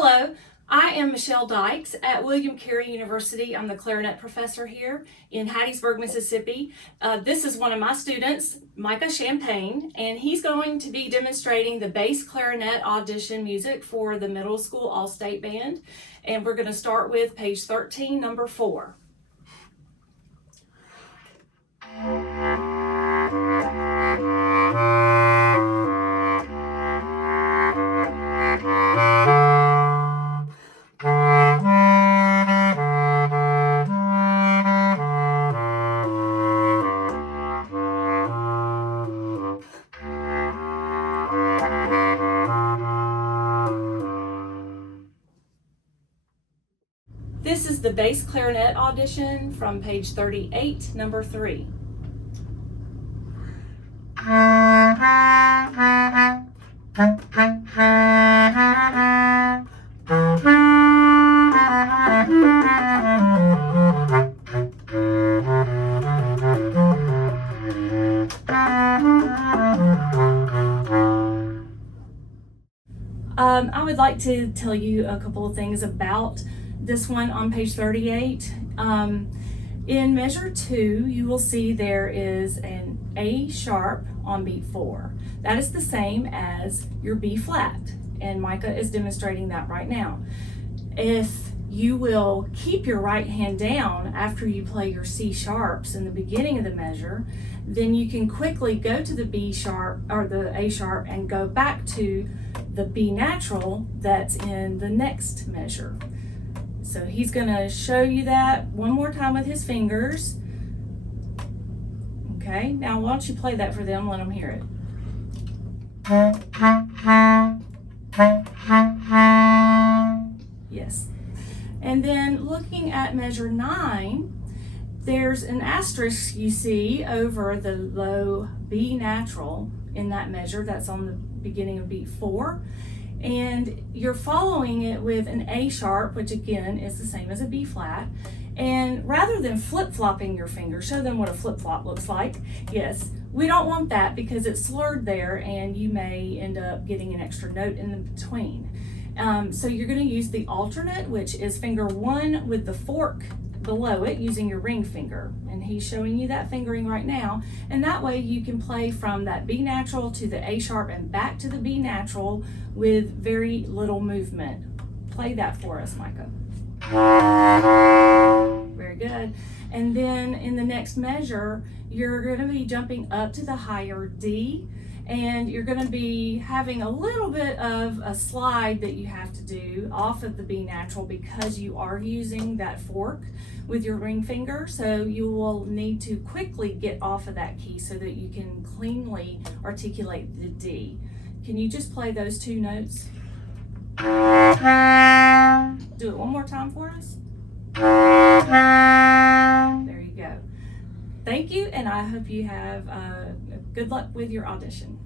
Hello, I am Michelle Dykes at William Carey University. I'm the clarinet professor here in Hattiesburg, Mississippi. This is one of my students, Micah Champagne, and he's going to be demonstrating the bass clarinet audition music for the middle school all-state band. And we're going to start with page 13, number 4. This is the bass clarinet audition from page 38, number 3. I would like to tell you a couple of things about this one on page 38. In measure 2, you will see there is an A sharp on beat 4. That is the same as your B flat, and Micah is demonstrating that right now. If you will keep your right hand down after you play your C sharps in the beginning of the measure, then you can quickly go to the B sharp or the A sharp and go back to the B natural that's in the next measure. So he's going to show you that one more time with his fingers. Okay, now why don't you play that for them, let them hear it. Yes. And then looking at measure 9, there's an asterisk you see over the low B natural in that measure. That's on the beginning of beat 4. And you're following it with an A sharp, which again is the same as a B flat. And rather than flip-flopping your finger, show them what a flip-flop looks like. Yes, we don't want that because it's slurred there and you may end up getting an extra note in between. So you're going to use the alternate, which is finger 1 with the fork below it using your ring finger. And he's showing you that fingering right now. And that way you can play from that B natural to the A sharp and back to the B natural with very little movement. Play that for us, Micah. Very good. And then in the next measure, you're going to be jumping up to the higher D, and you're going to be having a little bit of a slide that you have to do off of the B natural because you are using that fork with your ring finger. So you will need to quickly get off of that key so that you can cleanly articulate the D. Can you just play those 2 notes? Do it one more time for us. There you go. Thank you, and I hope you have good luck with your audition.